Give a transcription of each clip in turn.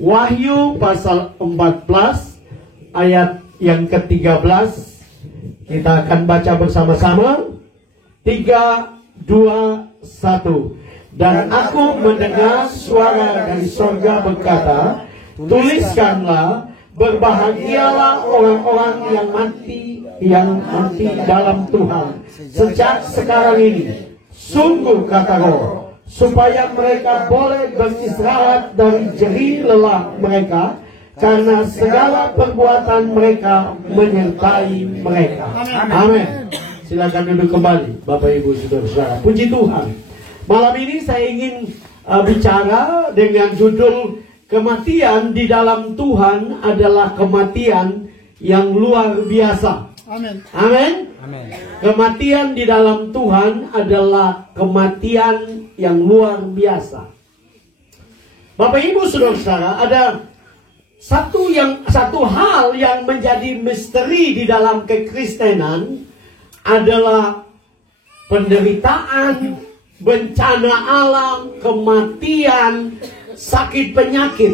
Wahyu pasal 14 ayat yang ke-13. Kita akan baca bersama-sama. 3, 2, 1. Dan aku mendengar suara dari surga berkata, tuliskanlah, berbahagialah orang-orang yang mati dalam Tuhan sejak sekarang ini. Sungguh, kata Roh, supaya mereka boleh beristirahat dari jerih lelah mereka, karena segala perbuatan mereka menyertai mereka. Amin. Silakan duduk kembali, Bapak Ibu Saudara-saudara. Puji Tuhan. Malam ini saya ingin bicara dengan judul kematian di dalam Tuhan adalah kematian yang luar biasa. Amin. Amin. Amin. Kematian di dalam Tuhan adalah kematian yang luar biasa. Bapak Ibu Saudara-saudara, ada satu hal yang menjadi misteri di dalam kekristenan adalah penderitaan, bencana alam, kematian, sakit penyakit.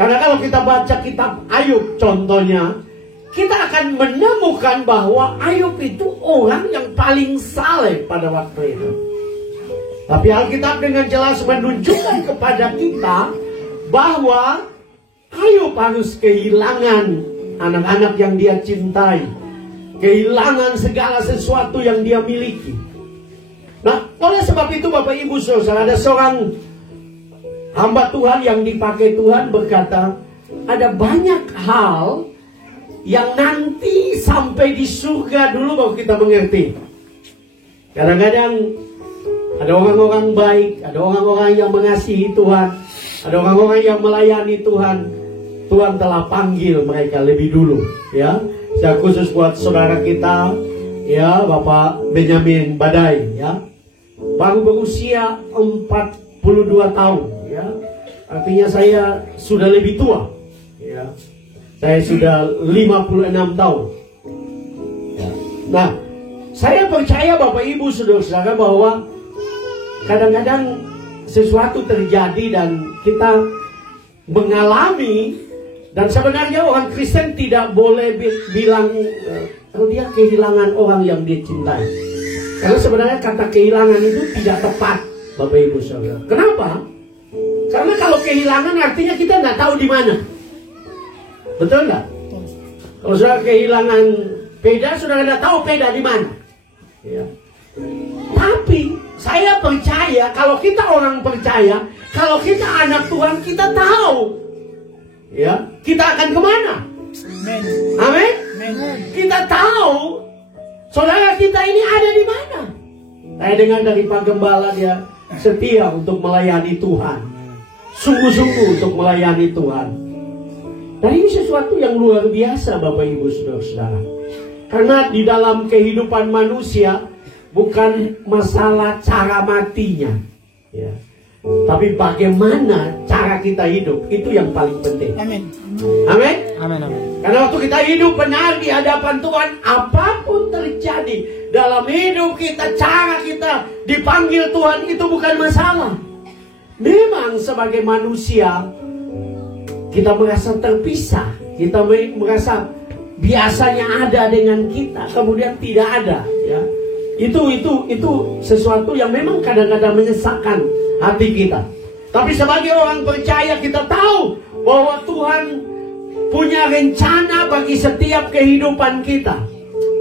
Karena kalau kita baca kitab Ayub contohnya, kita akan menemukan bahwa Ayub itu orang yang paling saleh pada waktu itu. Tapi Alkitab dengan jelas menunjukkan kepada kita bahwa Ayub harus kehilangan anak-anak yang dia cintai, kehilangan segala sesuatu yang dia miliki. Nah, oleh sebab itu Bapak Ibu Saudara, ada seorang hamba Tuhan yang dipakai Tuhan berkata, ada banyak hal yang nanti sampai di surga dulu baru kita mengerti. Kadang-kadang ada orang-orang baik, ada orang-orang yang mengasihi Tuhan, ada orang-orang yang melayani Tuhan. Tuhan telah panggil mereka lebih dulu, ya. Saya khusus buat saudara kita, ya, Bapak Benyamin Badai, ya, baru berusia 42 tahun, ya. Artinya saya sudah lebih tua, ya. Saya sudah 56 tahun, ya. Nah, saya percaya Bapak Ibu Saudara-saudara bahwa kadang-kadang sesuatu terjadi dan kita mengalami. Dan sebenarnya orang Kristen tidak boleh bilang kalau dia kehilangan orang yang dia cintai. Karena sebenarnya kata kehilangan itu tidak tepat, Bapak Ibu Saudara. Kenapa? Karena kalau kehilangan artinya kita nggak tahu di mana. Betul nggak? Kalau saudara kehilangan peda, saudara nggak tahu peda di mana. Ya. Tapi saya percaya, kalau kita orang percaya, kalau kita anak Tuhan, kita tahu. Ya, kita akan kemana? Amin. Kita tahu saudara kita ini ada di mana. Saya dengar dari Pak Gembala, dia setia untuk melayani Tuhan, sungguh-sungguh untuk melayani Tuhan. Dan ini sesuatu yang luar biasa Bapak Ibu Saudara-saudara. Karena di dalam kehidupan manusia bukan masalah cara matinya, ya, tapi bagaimana cara kita hidup, itu yang paling penting. Amin. Amin. Amin. Amin. Karena waktu kita hidup benar di hadapan Tuhan, apapun terjadi dalam hidup kita, cara kita dipanggil Tuhan, itu bukan masalah. Memang sebagai manusia kita merasa terpisah, kita merasa biasanya ada dengan kita, kemudian tidak ada, ya. Itu sesuatu yang memang kadang-kadang menyesakkan hati kita. Tapi sebagai orang percaya kita tahu bahwa Tuhan punya rencana bagi setiap kehidupan kita.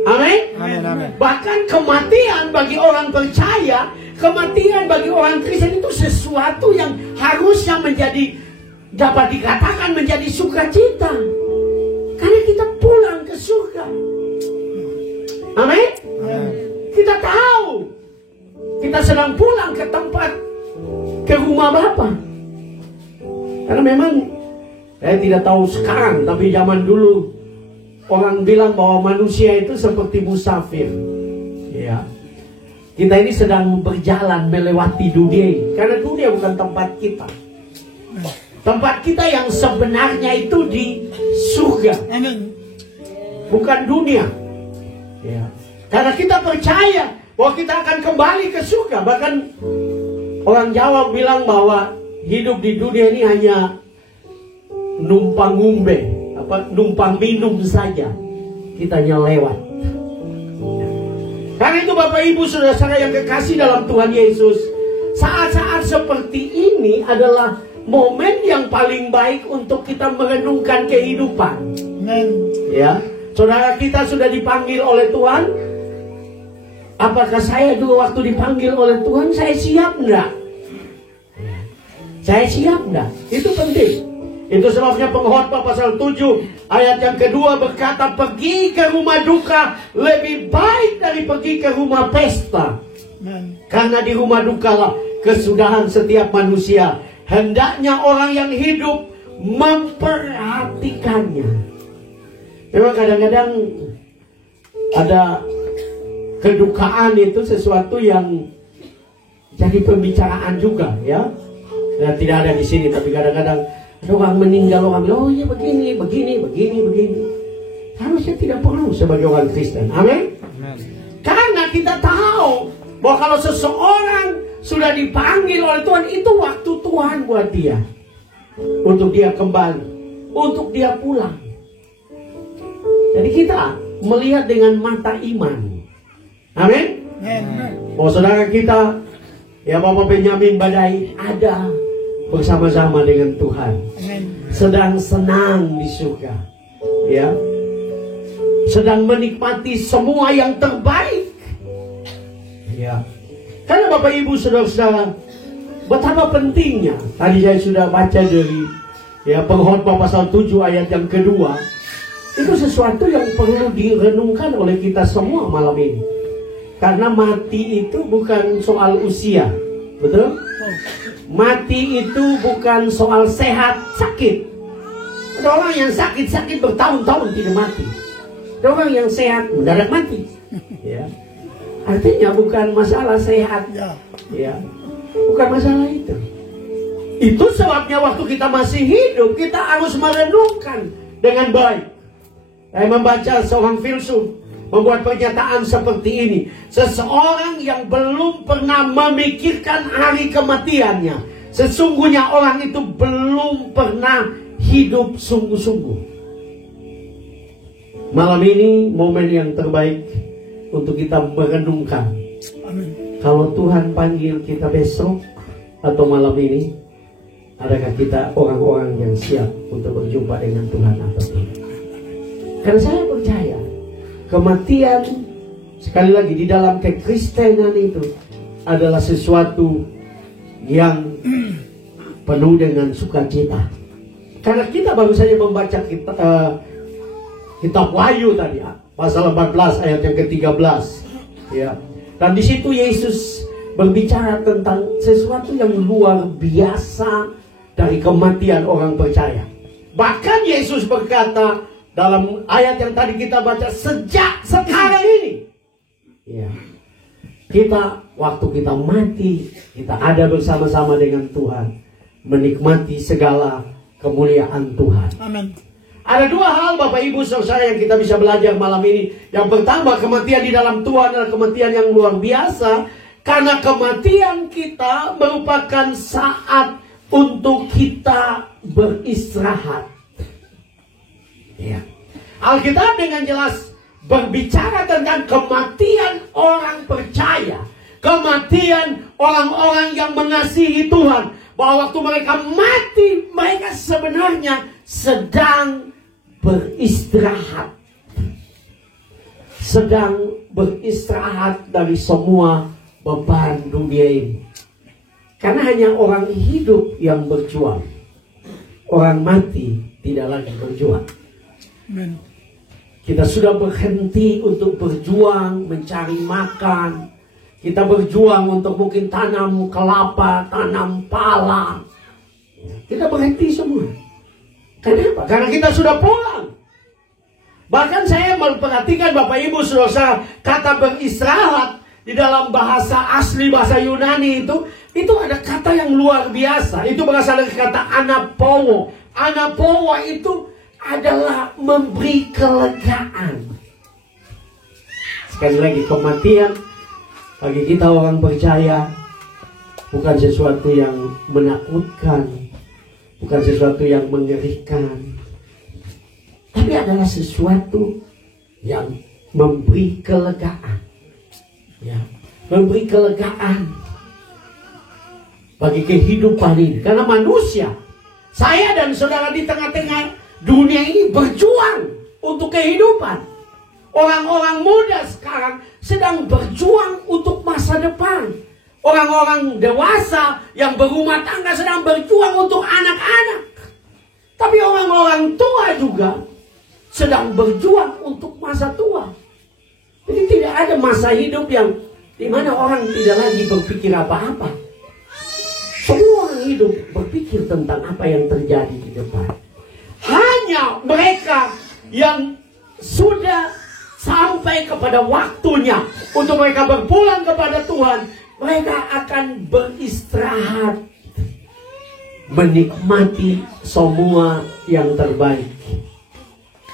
Amin. Amin. Amin. Bahkan kematian bagi orang percaya, kematian bagi orang Kristen itu sesuatu yang harusnya dapat dikatakan menjadi sukacita. Karena kita pulang ke surga. Amin. Kita tahu kita sedang pulang ke rumah Bapa. Karena memang saya tidak tahu sekarang, tapi zaman dulu orang bilang bahwa manusia itu seperti musafir. Ya. Kita ini sedang berjalan melewati dunia ini. Karena dunia bukan tempat kita. Tempat kita yang sebenarnya itu di surga, bukan dunia. Ya. Karena kita percaya bahwa kita akan kembali ke surga. Bahkan orang Jawa bilang bahwa hidup di dunia ini hanya numpang ngumbe, numpang minum saja, kitanya lewat. Karena itu Bapak Ibu Saudara yang kekasih dalam Tuhan Yesus, saat-saat seperti ini adalah momen yang paling baik untuk kita merenungkan kehidupan. Ya, saudara kita sudah dipanggil oleh Tuhan. Apakah saya dulu waktu dipanggil oleh Tuhan, saya siap enggak? Saya siap enggak? Itu penting. Itu sebabnya Pengkhotbah pasal 7 ayat yang kedua berkata, pergi ke rumah duka lebih baik dari pergi ke rumah pesta. Karena di rumah dukalah kesudahan setiap manusia. Hendaknya orang yang hidup memperhatikannya. Memang kadang-kadang ada kedukaan itu sesuatu yang jadi pembicaraan juga, ya. Nah, tidak ada di sini, tapi kadang-kadang ada orang meninggal, orang bilang, oh ya begini. Harusnya tidak perlu sebagai orang Kristen. Amin. Karena kita tahu bahwa kalau seseorang sudah dipanggil oleh Tuhan, itu waktu Tuhan buat dia, untuk dia kembali, untuk dia pulang. Jadi kita melihat dengan mata iman. Amin. Oh saudara kita, ya Bapak Benyamin Badai ada bersama-sama dengan Tuhan, sedang senang di surga, ya, sedang menikmati semua yang terbaik, ya. Karena Bapak Ibu Saudara, betapa pentingnya. Tadi saya sudah baca dari Pengkhotbah pasal 7 ayat yang kedua. Itu sesuatu yang perlu direnungkan oleh kita semua malam ini. Karena mati itu bukan soal usia, betul? Mati itu bukan soal sehat, sakit. Ada orang yang sakit bertahun-tahun tidak mati. Ada orang yang sehat mendadak mati. Ya. Artinya bukan masalah sehat, ya, bukan masalah itu. Itu sebabnya waktu kita masih hidup, kita harus merenungkan dengan baik. Saya membaca seorang filsuf membuat pernyataan seperti ini. Seseorang yang belum pernah memikirkan hari kematiannya, sesungguhnya orang itu belum pernah hidup sungguh-sungguh. Malam ini momen yang terbaik untuk kita merenungkan. Amin. Kalau Tuhan panggil kita besok atau malam ini, adakah kita orang-orang yang siap untuk berjumpa dengan Tuhan atau tidak? Karena saya percaya kematian, sekali lagi, di dalam kekristenan itu adalah sesuatu yang penuh dengan sukacita. Karena kita baru saja membaca kitab Wahyu tadi, pasal 14 ayat yang ke-13, ya. Dan di situ Yesus berbicara tentang sesuatu yang luar biasa dari kematian orang percaya. Bahkan Yesus berkata dalam ayat yang tadi kita baca, sejak sekarang ini, ya, kita waktu kita mati, kita ada bersama-sama dengan Tuhan, menikmati segala kemuliaan Tuhan. Amin. Ada dua hal Bapak Ibu Saudara yang kita bisa belajar malam ini. Yang pertama, kematian di dalam Tuhan adalah kematian yang luar biasa, karena kematian kita merupakan saat untuk kita beristirahat. Ya. Alkitab dengan jelas berbicara tentang kematian orang percaya, kematian orang-orang yang mengasihi Tuhan, bahwa waktu mereka mati, mereka sebenarnya sedang beristirahat, sedang beristirahat dari semua beban dunia ini. Karena hanya orang hidup yang berjuang, orang mati tidak lagi berjuang. Amen. Kita sudah berhenti untuk berjuang mencari makan. Kita berjuang untuk mungkin tanam kelapa, tanam pala. Kita berhenti semua. Kenapa? Karena kita sudah pulang. Bahkan saya memperhatikan Bapak Ibu Saudara, kata beristirahat di dalam bahasa asli, bahasa Yunani itu ada kata yang luar biasa. Itu berasal dari kata anapowo. Anapowo itu adalah memberi kelegaan. Sekali lagi, kematian bagi kita orang percaya bukan sesuatu yang menakutkan, bukan sesuatu yang mengerikan, tapi adalah sesuatu yang memberi kelegaan, ya, memberi kelegaan bagi kehidupan ini. Karena manusia, saya dan saudara di tengah-tengah dunia ini berjuang untuk kehidupan. Orang-orang muda sekarang sedang berjuang untuk masa depan. Orang-orang dewasa yang berumah tangga sedang berjuang untuk anak-anak. Tapi orang-orang tua juga sedang berjuang untuk masa tua. Jadi tidak ada masa hidup yang dimana orang tidak lagi berpikir apa-apa. Semua orang hidup berpikir tentang apa yang terjadi di depan. Hanya mereka yang sudah sampai kepada waktunya untuk mereka berpulang kepada Tuhan, mereka akan beristirahat, menikmati semua yang terbaik.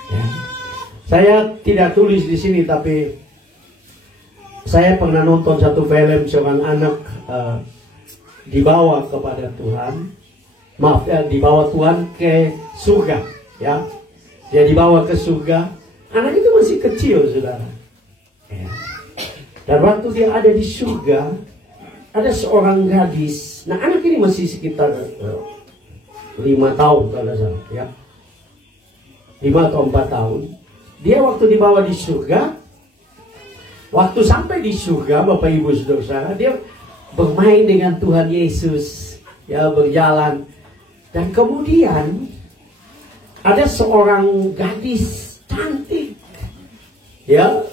Ya. Saya tidak tulis di sini, tapi saya pernah nonton satu film seorang anak dibawa kepada Tuhan, dibawa Tuhan ke surga, ya. Dia dibawa ke surga. Anak itu masih kecil, saudara. Ya. Dan waktu dia ada di surga, ada seorang gadis. Nah, anak ini masih sekitar 5 tahun kalau salah, ya. 5 atau 4 tahun. Dia waktu dibawa di surga, waktu sampai di surga, Bapak Ibu Saudara, dia bermain dengan Tuhan Yesus, ya, berjalan. Dan kemudian ada seorang gadis cantik, ya,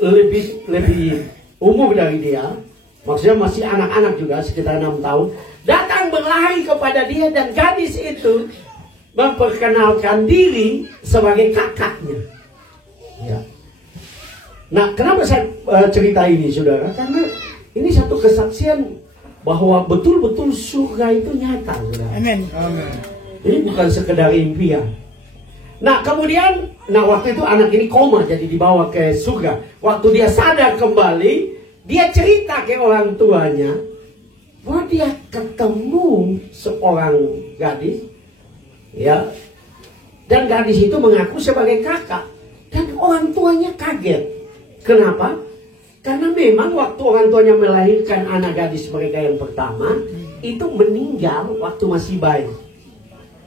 lebih umur dari dia, maksudnya masih anak-anak juga, sekitar 6 tahun, datang berlari kepada dia, dan gadis itu memperkenalkan diri sebagai kakaknya. Ya. Nah, kenapa saya cerita ini, saudara? Karena ini satu kesaksian bahwa betul-betul surga itu nyata, saudara. Amin. Ini bukan sekedar impian. Nah, kemudian, waktu itu anak ini koma, jadi dibawa ke surga. Waktu dia sadar kembali, dia cerita ke orang tuanya bahwa dia ketemu seorang gadis, ya, dan gadis itu mengaku sebagai kakak, dan orang tuanya kaget. Kenapa? Karena memang waktu orang tuanya melahirkan anak gadis mereka yang pertama, itu meninggal waktu masih bayi.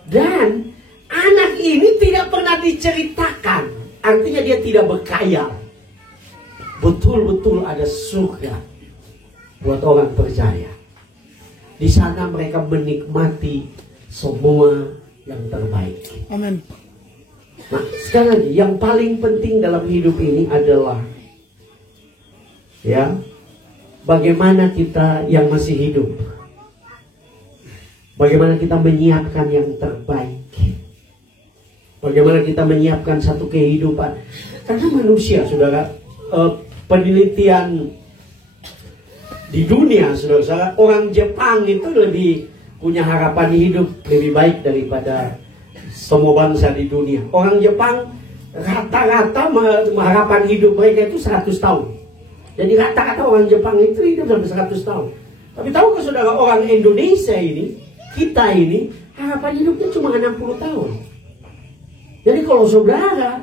Dan anak ini tidak pernah diceritakan, artinya dia tidak berkhayal. Betul-betul ada surga buat orang percaya. Di sana mereka menikmati semua yang terbaik. Amin. Nah, sekali lagi, yang paling penting dalam hidup ini adalah, ya, bagaimana kita yang masih hidup, bagaimana kita menyiapkan yang terbaik, bagaimana kita menyiapkan satu kehidupan. Karena manusia, saudara, penelitian di dunia, saudara, orang Jepang itu lebih punya harapan hidup lebih baik daripada semua bangsa di dunia. Orang Jepang rata-rata harapan hidup mereka itu 100 tahun. Jadi rata-rata orang Jepang itu hidup sampai 100 tahun. Tapi tahukah saudara, orang Indonesia ini, kita ini, harapan hidupnya cuma 60 tahun. Jadi kalau saudara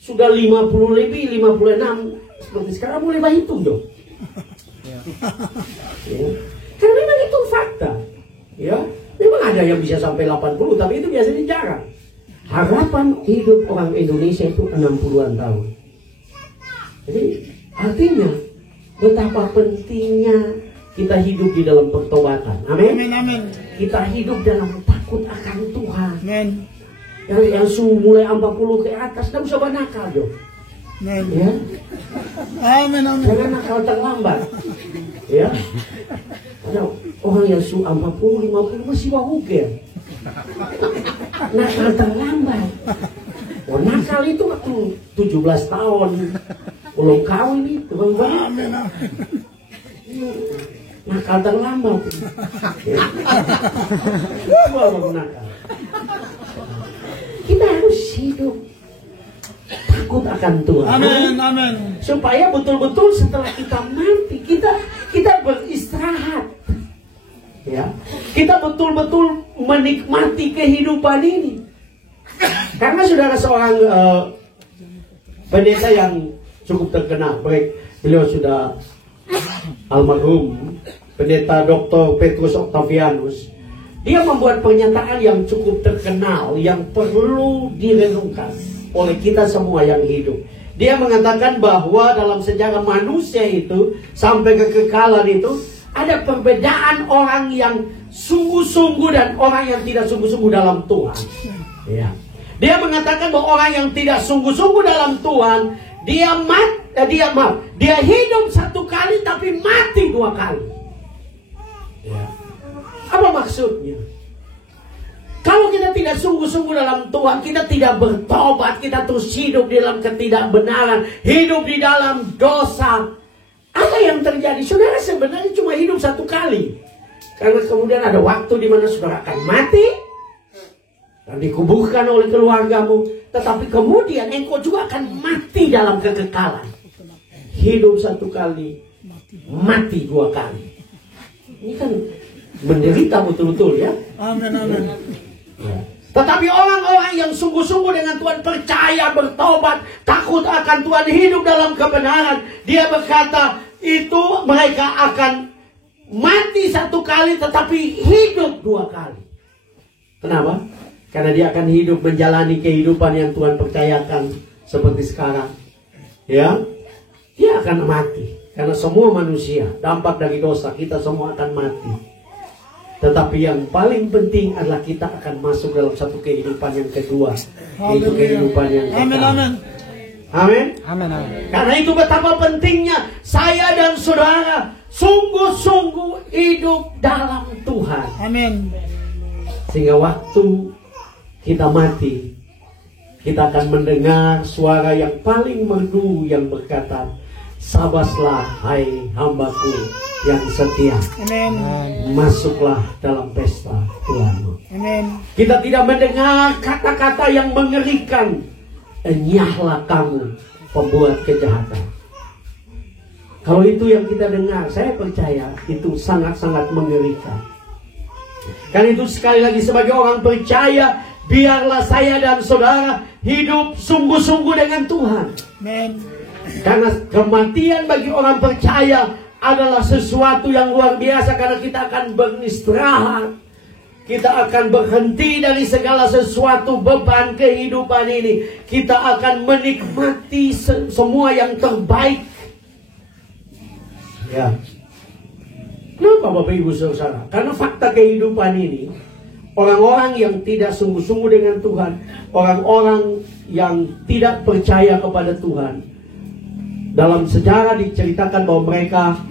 sudah 50 lebih, 56, seperti sekarang boleh hitung dong. Ya. Karena memang itu fakta. Ya, memang ada yang bisa sampai 80, tapi itu biasanya jarang. Harapan hidup orang Indonesia itu 60-an tahun. Jadi artinya betapa pentingnya kita hidup di dalam pertobatan. Amin. Amin, amin. Kita hidup dalam takut akan Tuhan. Amin. Yang mulai 40 ke atas, tidak usah banakal dong. Amin. Ya. Amin, amin. Jangan nakal terlambat. Ya. Ada orang yang 40, 50 masih wahuger. Nakal terlambat. Oh, nakal itu waktu 17 tahun belum kawin itu, bang. Amin, amin. Nakal terlambat. Ya. Itu orang nakal. Kita harus hidup takut akan Tuhan. Amin, amin. Supaya betul-betul setelah kita mati, kita beristirahat. Ya. kita betul-betul menikmati kehidupan ini. Karena saudara seorang pendeta yang cukup terkenal, beliau sudah almarhum, pendeta Dr. Petrus Octavianus. Dia membuat pernyataan yang cukup terkenal, yang perlu direnungkan oleh kita semua yang hidup. Dia mengatakan bahwa dalam sejarah manusia itu, sampai kekekalan itu, ada perbedaan orang yang sungguh-sungguh dan orang yang tidak sungguh-sungguh dalam Tuhan. Ya. Dia mengatakan bahwa orang yang tidak sungguh-sungguh dalam Tuhan, dia hidup satu kali tapi mati dua kali. Ya. Apa maksudnya? Kalau kita tidak sungguh-sungguh dalam Tuhan, kita tidak bertobat, kita terus hidup di dalam ketidakbenaran, hidup di dalam dosa. Apa yang terjadi? Saudara sebenarnya cuma hidup satu kali. Karena kemudian ada waktu di mana saudara akan mati dan dikuburkan oleh keluargamu. Tetapi kemudian engkau juga akan mati dalam kekekalan. Hidup satu kali, mati dua kali. Ini kan menderita betul-betul ya. Amin, amin. Ya. Tetapi orang-orang yang sungguh-sungguh dengan Tuhan, percaya, bertobat, takut akan Tuhan, hidup dalam kebenaran, dia berkata itu mereka akan mati satu kali tetapi hidup dua kali. Kenapa? Karena dia akan hidup menjalani kehidupan yang Tuhan percayakan seperti sekarang. Ya, dia akan mati. Karena semua manusia dampak dari dosa, kita semua akan mati. Tetapi yang paling penting adalah kita akan masuk dalam satu kehidupan yang kedua, yaitu kehidupan yang kekal. Amin, amin. Amin. Amin, amin. Karena itu betapa pentingnya saya dan saudara sungguh-sungguh hidup dalam Tuhan. Amin. Sehingga waktu kita mati, kita akan mendengar suara yang paling merdu yang berkata, "Sabaslah hai hambaku yang setia, Amin. masuklah dalam pesta Tuhanmu." Amin. Kita tidak mendengar kata-kata yang mengerikan, "Enyahlah kamu pembuat kejahatan." Kalau itu yang kita dengar, saya percaya itu sangat-sangat mengerikan. Karena itu sekali lagi sebagai orang percaya, biarlah saya dan saudara hidup sungguh-sungguh dengan Tuhan. Amin. Karena kematian bagi orang percaya adalah sesuatu yang luar biasa, karena kita akan beristirahat. Kita akan berhenti dari segala sesuatu beban kehidupan ini. Kita akan menikmati semua yang terbaik. Ya. Kenapa Bapak Ibu Saudara? Karena fakta kehidupan ini, orang-orang yang tidak sungguh-sungguh dengan Tuhan, orang-orang yang tidak percaya kepada Tuhan, dalam sejarah diceritakan bahwa mereka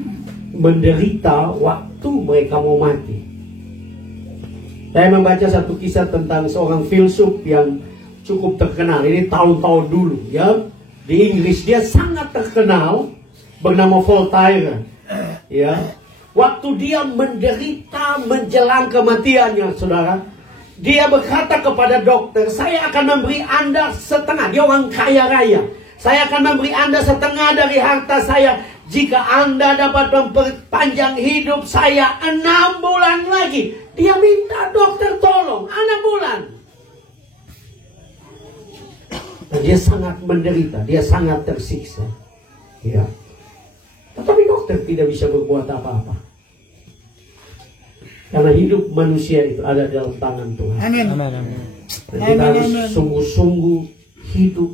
menderita waktu mereka mau mati. Saya membaca satu kisah tentang seorang filsuf yang cukup terkenal. Ini tahun-tahun dulu ya. Di Inggris dia sangat terkenal, bernama Voltaire. Ya. Waktu dia menderita menjelang kematiannya, saudara, dia berkata kepada dokter, "Saya akan memberi Anda setengah." Dia orang kaya raya. "Saya akan memberi Anda setengah dari harta saya jika Anda dapat memperpanjang hidup saya 6 bulan lagi." Dia minta dokter tolong 6 bulan. Dan dia sangat menderita, dia sangat tersiksa. Ya. Tetapi dokter tidak bisa berbuat apa-apa. Karena hidup manusia itu ada dalam tangan Tuhan. Amin. Dan kita harus sungguh-sungguh hidup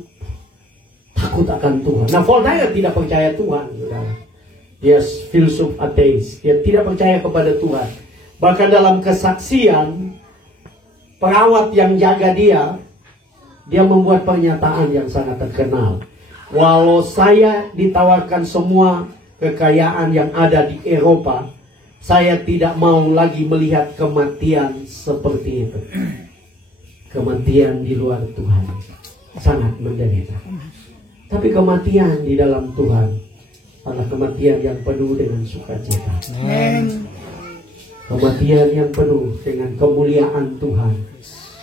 takut akan Tuhan. Nah, Voltaire tidak percaya Tuhan, saudara. Dia filsuf ateis. Dia tidak percaya kepada Tuhan. Bahkan dalam kesaksian, perawat yang jaga dia membuat pernyataan yang sangat terkenal. "Walau saya ditawarkan semua kekayaan yang ada di Eropa, saya tidak mau lagi melihat kematian seperti itu." Kematian di luar Tuhan sangat menderita. Tapi kematian di dalam Tuhan adalah kematian yang penuh dengan sukacita. Amin. Kematian yang penuh dengan kemuliaan Tuhan.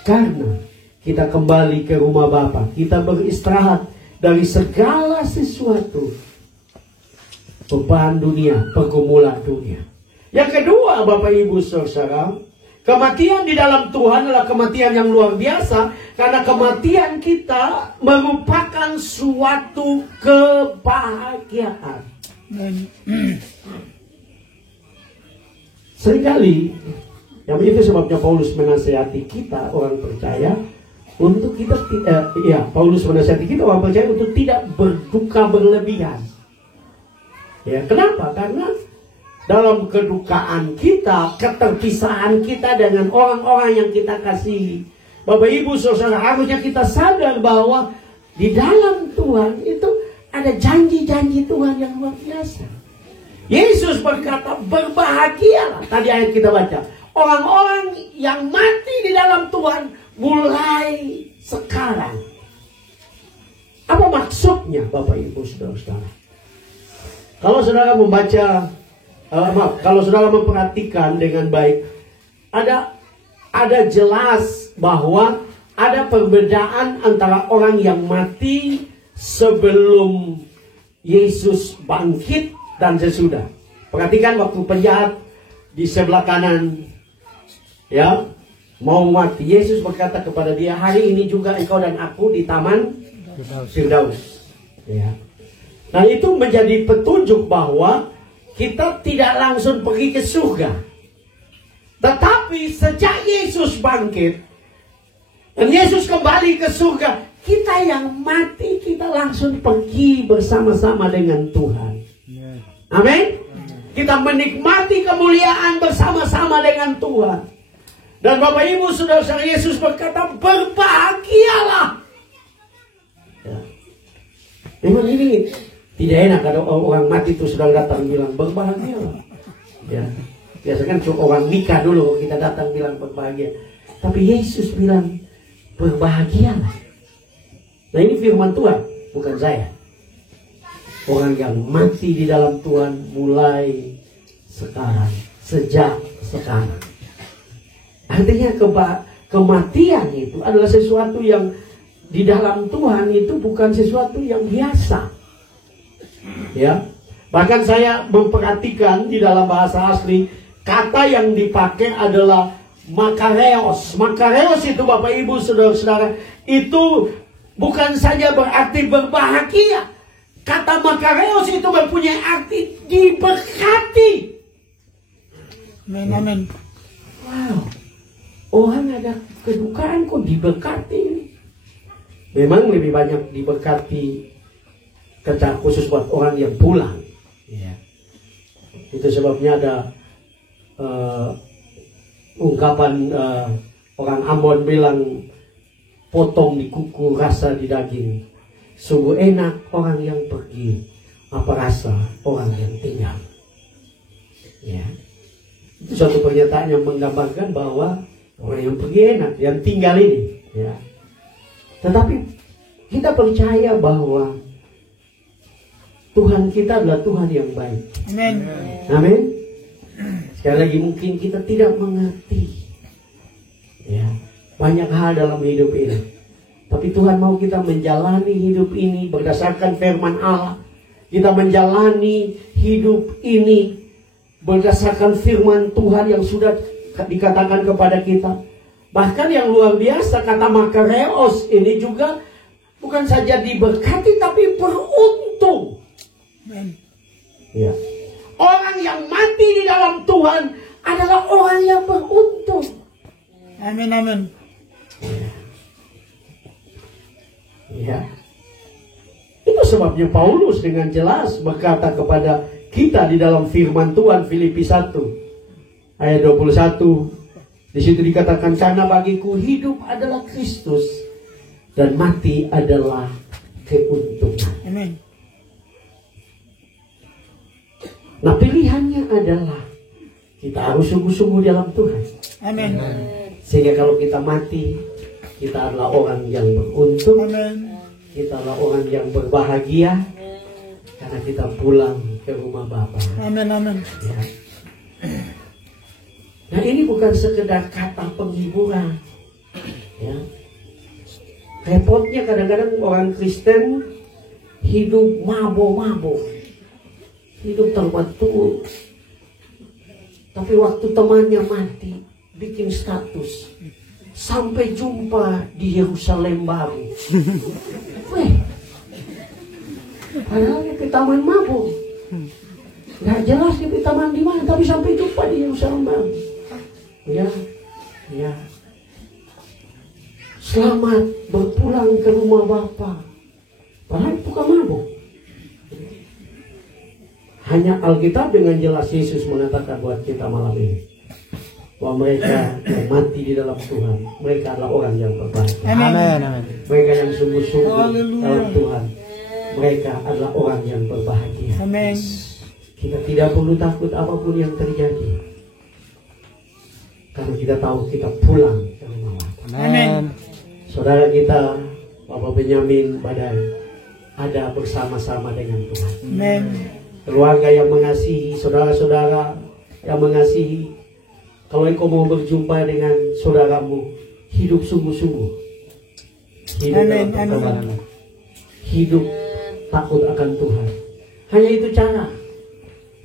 Karena kita kembali ke rumah Bapa, kita beristirahat dari segala sesuatu, beban dunia, pergumulan dunia. Yang kedua, Bapak Ibu Saudara, Kematian di dalam Tuhan adalah kematian yang luar biasa, karena kematian kita merupakan suatu kebahagiaan. Seringkali, yang itu sebabnya Paulus menasihati kita orang percaya untuk kita Paulus menasihati kita orang percaya untuk tidak berduka berlebihan. Ya, kenapa? Karena dalam kedukaan kita, keterpisahan kita dengan orang-orang yang kita kasihi, Bapak Ibu Saudara, harusnya kita sadar bahwa di dalam Tuhan itu ada janji-janji Tuhan yang luar biasa. Yesus berkata, berbahagialah, tadi ayat kita baca, orang-orang yang mati di dalam Tuhan mulai sekarang. Apa maksudnya, Bapak Ibu Saudara-saudara? Kalau saudara membaca, kalau saudara memperhatikan dengan baik, ada jelas bahwa ada perbedaan antara orang yang mati sebelum Yesus bangkit dan sesudah. Perhatikan waktu penjahat di sebelah kanan, ya, mau mati, Yesus berkata kepada dia, hari ini juga engkau dan aku di taman Firdaus. Ya. Nah, itu menjadi petunjuk bahwa kita tidak langsung pergi ke surga. Tetapi sejak Yesus bangkit dan Yesus kembali ke surga, kita yang mati, kita langsung pergi bersama-sama dengan Tuhan. Amin. Kita menikmati kemuliaan bersama-sama dengan Tuhan. Dan Bapak Ibu Saudara, Yesus berkata, berbahagialah. Ya. Memang ini tidak enak kalau orang mati itu sudah datang bilang berbahagialah. Ya. Biasanya kan orang nikah dulu kita datang bilang berbahagia. Tapi Yesus bilang berbahagialah. Nah, ini firman Tuhan, bukan saya. Orang yang mati di dalam Tuhan mulai sekarang, sejak sekarang. Artinya kematian itu adalah sesuatu yang di dalam Tuhan itu bukan sesuatu yang biasa. Ya, bahkan saya memperhatikan di dalam bahasa asli, kata yang dipakai adalah makareos. Makareos itu Bapak Ibu Saudara-saudara, itu bukan saja berarti berbahagia. Kata makareos itu mempunyai arti diberkati. Amin. Wow, orang ada kedukaan kok diberkati. Memang lebih banyak diberkati kerja khusus buat orang yang pulang. Ya. Itu sebabnya ada ungkapan orang Ambon bilang, potong di kuku, rasa di daging. Sungguh enak orang yang pergi, apa rasa orang yang tinggal. Ya. Itu suatu pernyataan yang menggambarkan bahwa orang yang pergi enak, yang tinggal ini. Ya. Tetapi kita percaya bahwa Tuhan kita adalah Tuhan yang baik. Amin. Amin. Sekali lagi mungkin kita tidak mengerti, ya, banyak hal dalam hidup ini. Tapi Tuhan mau kita menjalani hidup ini berdasarkan firman Allah. Kita menjalani hidup ini berdasarkan firman Tuhan yang sudah dikatakan kepada kita. Bahkan yang luar biasa, kata makareos ini juga bukan saja diberkati tapi beruntung. Ya. Orang yang mati di dalam Tuhan adalah orang yang beruntung. Amin. Ya. Itu sebabnya Paulus dengan jelas berkata kepada kita di dalam firman Tuhan, Filipi 1 ayat 21. Di situ dikatakan, karena bagiku hidup adalah Kristus dan mati adalah keuntungan. Amin. Nah, pilihannya adalah kita harus sungguh-sungguh dalam Tuhan. Amin. Sehingga kalau kita mati, kita adalah orang yang beruntung. Amin. Kita adalah orang yang berbahagia karena kita pulang ke rumah Bapa. Amin. Ya. Nah, ini bukan sekedar kata penghiburan. Ya. Repotnya kadang-kadang orang Kristen hidup mabok-mabok, hidup terbetul. Tapi waktu temannya mati, bikin status. Sampai jumpa di Yerusalem baru. Weh, padahal di taman mabuk. Nggak jelas di taman di mana, tapi sampai jumpa di Yerusalem baru. Ya. Selamat berpulang ke rumah Bapa. Padahal tukang mabuk. Hanya Alkitab dengan jelas Yesus mengatakan buat kita malam ini bahwa mereka yang mati di dalam Tuhan, mereka adalah orang yang berbahagia. Amin. Mereka yang sungguh-sungguh dalam Tuhan, mereka adalah orang yang berbahagia. Amin. Kita tidak perlu takut apapun yang terjadi, karena kita tahu kita pulang ke rumah Bapa. Amin. Saudara kita, Bapak Benyamin Badai, ada bersama-sama dengan Tuhan. Amin. Keluarga yang mengasihi, saudara-saudara yang mengasihi. Kalau engkau mau berjumpa dengan saudaramu, hidup sungguh-sungguh. Hidup dalam pertobatan. Hidup takut akan Tuhan. Hanya itu cara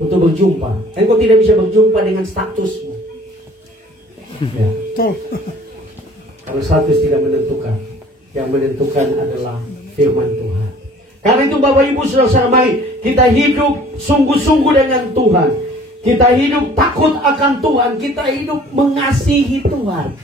untuk berjumpa. Engkau tidak bisa berjumpa dengan statusmu. Ya. Karena status tidak menentukan. Yang menentukan adalah firman Tuhan. Karena itu Bapak Ibu Saudara, mari kita hidup sungguh-sungguh dengan Tuhan. Kita hidup takut akan Tuhan. Kita hidup mengasihi Tuhan.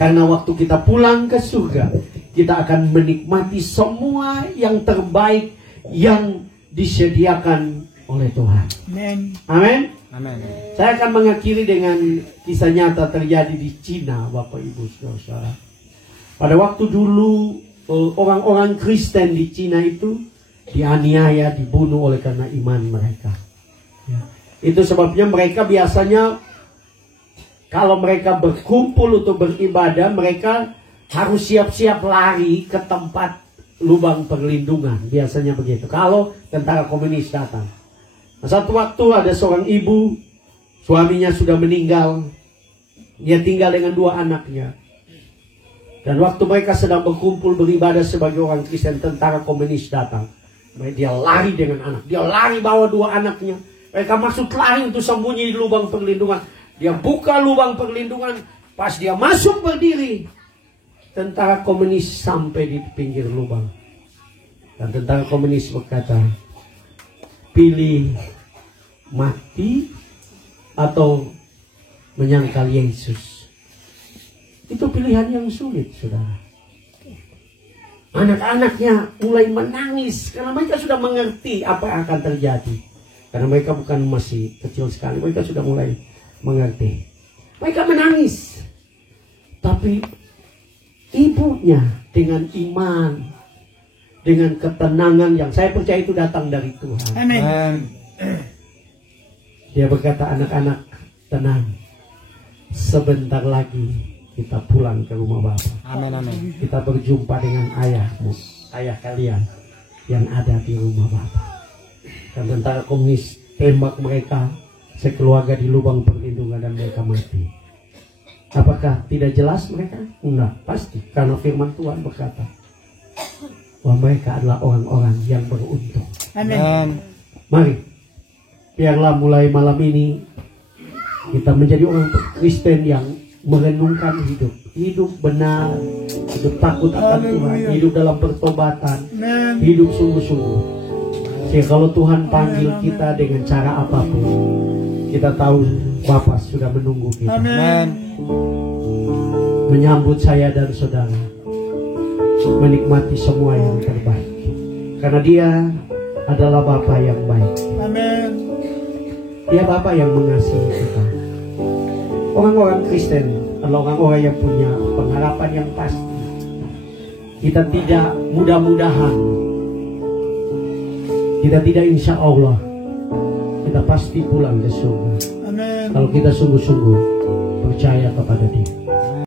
Karena waktu kita pulang ke surga, kita akan menikmati semua yang terbaik yang disediakan oleh Tuhan. Amin. Amin. Saya akan mengakhiri dengan kisah nyata terjadi di Cina, Bapak Ibu Saudara. Pada waktu dulu orang-orang Kristen di Cina itu dianiaya, dibunuh oleh karena iman mereka. Ya. Itu sebabnya mereka biasanya kalau mereka berkumpul untuk beribadah, mereka harus siap-siap lari ke tempat lubang perlindungan. Biasanya begitu. Kalau tentara komunis datang. Nah, satu waktu ada seorang ibu, suaminya sudah meninggal. Dia tinggal dengan 2 anaknya. Dan waktu mereka sedang berkumpul beribadah sebagai orang Kristen, tentara komunis datang. Dia lari dengan anak. Dia lari bawa 2 anaknya. Mereka masuk lari untuk sembunyi di lubang perlindungan. Dia buka lubang perlindungan. Pas dia masuk berdiri, tentara komunis sampai di pinggir lubang. Dan tentara komunis berkata, pilih mati atau menyangkal Yesus. Itu pilihan yang sulit, saudara. Anak-anaknya mulai menangis karena mereka sudah mengerti apa yang akan terjadi. Karena mereka bukan masih kecil sekali, mereka sudah mulai mengerti. Mereka menangis. Tapi ibunya dengan iman, dengan ketenangan yang saya percaya itu datang dari Tuhan. Amin. Dia berkata, anak-anak tenang. Sebentar lagi kita pulang ke rumah Bapa. Amin. Kita berjumpa dengan ayahmu, ayah kalian yang ada di rumah Bapa. Dan tentara komunis tembak mereka sekeluarga di lubang perlindungan dan mereka mati. Apakah tidak jelas mereka? Enggak, pasti. Karena firman Tuhan berkata bahwa mereka adalah orang-orang yang beruntung. Amin. Mari, biarlah mulai malam ini kita menjadi orang Kristen yang merenungkan hidup. Hidup benar, hidup takut akan Tuhan, hidup dalam pertobatan, hidup sungguh-sungguh. Jadi kalau Tuhan panggil kita dengan cara apapun, kita tahu Bapa sudah menunggu kita. Amin. Menyambut saya dan saudara, menikmati semua yang terbaik. Karena Dia adalah Bapa yang baik. Amin. Dia Bapa yang mengasihi kita. Orang-orang Kristen adalah orang-orang yang punya pengharapan yang pasti. Kita tidak mudah-mudahan, kita tidak insya Allah, kita pasti pulang ke surga. Amin. Kalau kita sungguh-sungguh percaya kepada Dia.